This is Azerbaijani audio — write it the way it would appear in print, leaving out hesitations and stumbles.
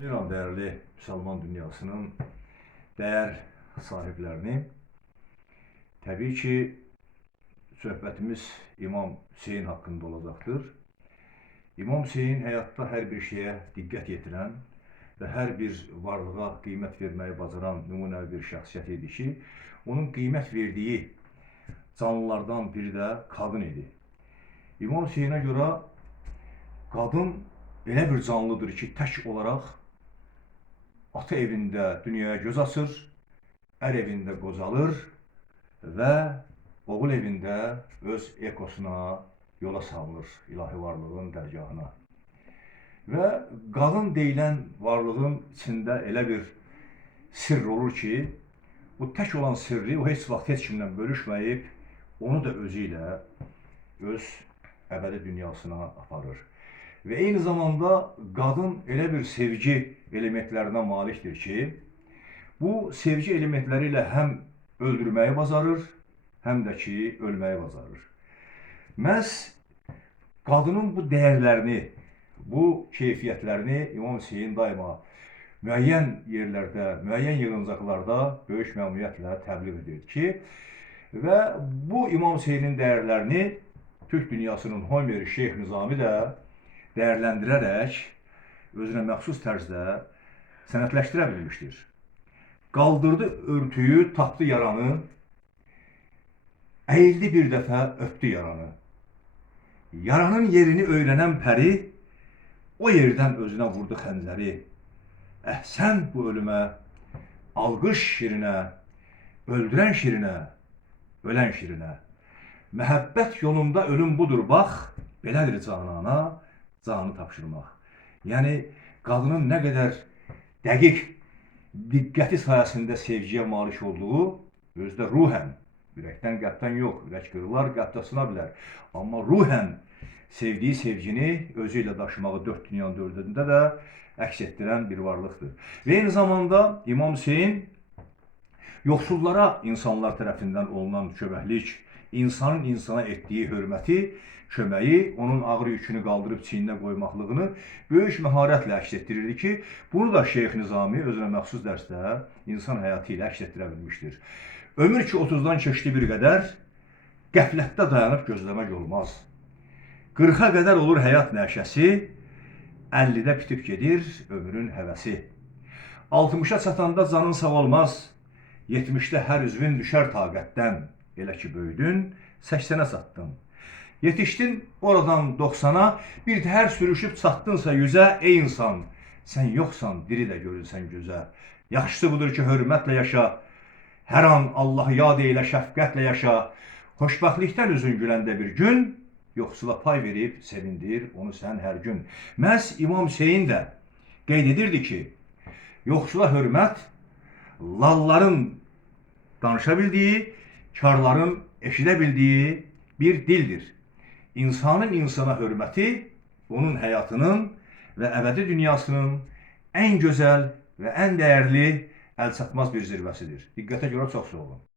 İran değerli Müslüman dünyasının değer sahiplerini, tabii ki söhbətimiz İmam Hüseyin hakkında olacaktır. İmam Hüseyin hayatta her bir şeye dikkat yetiren ve her bir varlığa kıymet vermeyi bacaran numunevi bir şəxsiyyət idi ki, onun kıymet verdiği canlılardan biri de kadın idi. İmam Hüseyin'e göre kadın elə bir canlıdır ki, tək olarak ata evində dünyaya göz açır, ər evində qocalır və oğul evində öz ekosuna yola salınır, ilahi varlığın dərgahına. Və qadın deyilən varlığın içində elə bir sirr olur ki, bu tək olan sirri o heç vaxt heç kimlə bölüşməyib, onu da özü ilə öz əbədi dünyasına aparır. Ve aynı zamanda kadın elə bir sevgi elementlerine maliktir ki, bu sevgi elementleriyle hem öldürmeyi bacarır, hem de ki ölmeyi bacarır. Məhz kadının bu değerlerini, bu keyfiyyətlərini İmam Hüseyin daima müəyyən yerlərdə, müəyyən yığıncaqlarda böyük məmnuniyyətlə təbliğ edir ki, və bu İmam Hüseyinin değerlerini Türk dünyasının Homeri Şeyh Nizami de değerlendirerek özüne məxsus tərzdə sənətləşdirə bilmişdir. Qaldırdı örtüyü, tapdı yaranı, əyildi bir dəfə, öpdü yaranı. Yaranın yerini öyrənən pəri, o yerdən özünə vurdu xəncəri. Əhsən bu ölümə, alqış şirinə, öldürən şirinə, ölən şirinə. Məhəbbət yolunda ölüm budur, bax, belədir canana, canı tapşırmaq. Yani kadının ne kadar dəqiq diqqəti sayəsində sevgiyə malik olduğu özdə ruhen, ürəkdən qəlbdən yox, ürək qırılar, qəlb sına bilər. Amma ruhen sevdiği sevgini özü ilə daşımağı dörd dünyanın dördündə də əks etdirən bir varlıqdır. Və eyni zamanda İmam Hüseyin yoxsullara insanlar tərəfindən olunan köməklik, insanın insana etdiği hörməti, köməyi, onun ağır yükünü qaldırıb çiyninə qoymaqlığını böyük məharətlə əks etdirirdi ki, bunu da Şeyx Nizami özünə məxsus dərsdə insan həyatı ilə əks etdirə bilmişdir. Ömür ki 30'dan keçdi bir qədər, qəflətdə dayanıb gözləmək olmaz. 40'a qədər olur həyat nəşəsi, 50'də bitib gedir ömrün həvəsi. 60'a çatanda canın sağ olmaz, 70'də hər üzvün düşər taqətdən, elə ki böyüdün, 80'ə çatdın. Yetişdin oradan 90'a, bir təhər sürüşüb çatdınsa 100'ə, ey insan, sən yoxsan, diri də görünsən gözə. Yaxşısı budur ki, hörmətlə yaşa, hər an Allahı yad eylə, şəfqətlə yaşa. Xoşbəxtlikdən üzün güləndə bir gün, yoxsula pay verib sevindir onu sən hər gün. Məhz İmam Hüseyin də qeyd edirdi ki, yoxsula hörmət, lalların danışa bildiyi, karların eşidə bildiyi bir dildir. İnsanın insana hörməti onun həyatının və əbədi dünyasının ən gözəl və ən dəyərli əlçatmaz bir zirvəsidir. Diqqətə görə çox sağ olun.